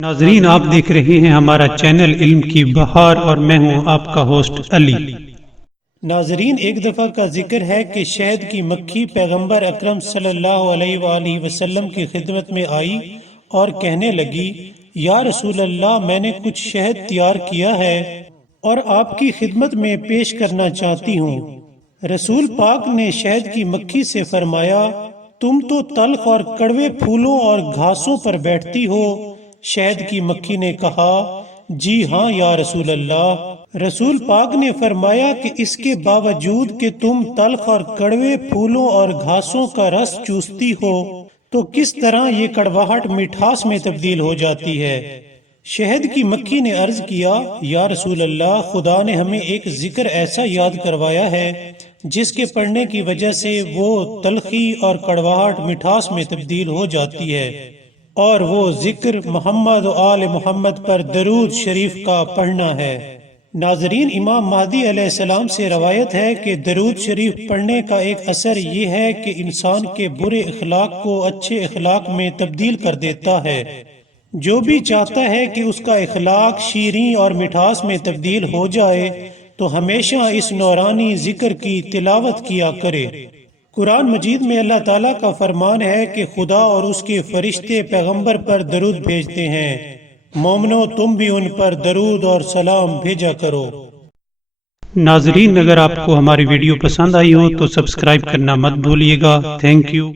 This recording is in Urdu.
ناظرین، آپ دیکھ رہے ہیں ہمارا چینل علم کی بہار اور میں ہوں آپ کا ہوسٹ علی۔ ناظرین، ایک دفعہ کا ذکر ہے کہ شہد کی مکھی پیغمبر اکرم صلی اللہ علیہ وآلہ وسلم کی خدمت میں آئی اور کہنے لگی، یا رسول اللہ، میں نے کچھ شہد تیار کیا ہے اور آپ کی خدمت میں پیش کرنا چاہتی ہوں۔ رسول پاک نے شہد کی مکھی سے فرمایا، تم تو تلخ اور کڑوے پھولوں اور گھاسوں پر بیٹھتی ہو۔ شہد کی مکھی نے کہا، جی ہاں یا رسول اللہ۔ رسول پاک نے فرمایا کہ اس کے باوجود کہ تم تلخ اور کڑوے پھولوں اور گھاسوں کا رس چوستی ہو تو کس طرح یہ کڑواہٹ مٹھاس میں تبدیل ہو جاتی ہے؟ شہد کی مکھی نے عرض کیا، یا رسول اللہ، خدا نے ہمیں ایک ذکر ایسا یاد کروایا ہے جس کے پڑھنے کی وجہ سے وہ تلخی اور کڑواہٹ مٹھاس میں تبدیل ہو جاتی ہے، اور وہ ذکر محمد و آل محمد پر درود شریف کا پڑھنا ہے۔ ناظرین، امام مہدی علیہ السلام سے روایت ہے کہ درود شریف پڑھنے کا ایک اثر یہ ہے کہ انسان کے برے اخلاق کو اچھے اخلاق میں تبدیل کر دیتا ہے۔ جو بھی چاہتا ہے کہ اس کا اخلاق شیریں اور مٹھاس میں تبدیل ہو جائے تو ہمیشہ اس نورانی ذکر کی تلاوت کیا کرے۔ قرآن مجید میں اللہ تعالیٰ کا فرمان ہے کہ خدا اور اس کے فرشتے پیغمبر پر درود بھیجتے ہیں۔ مومنو، تم بھی ان پر درود اور سلام بھیجا کرو۔ ناظرین، اگر آپ کو ہماری ویڈیو پسند آئی ہو تو سبسکرائب کرنا مت بھولیے گا۔ Thank you.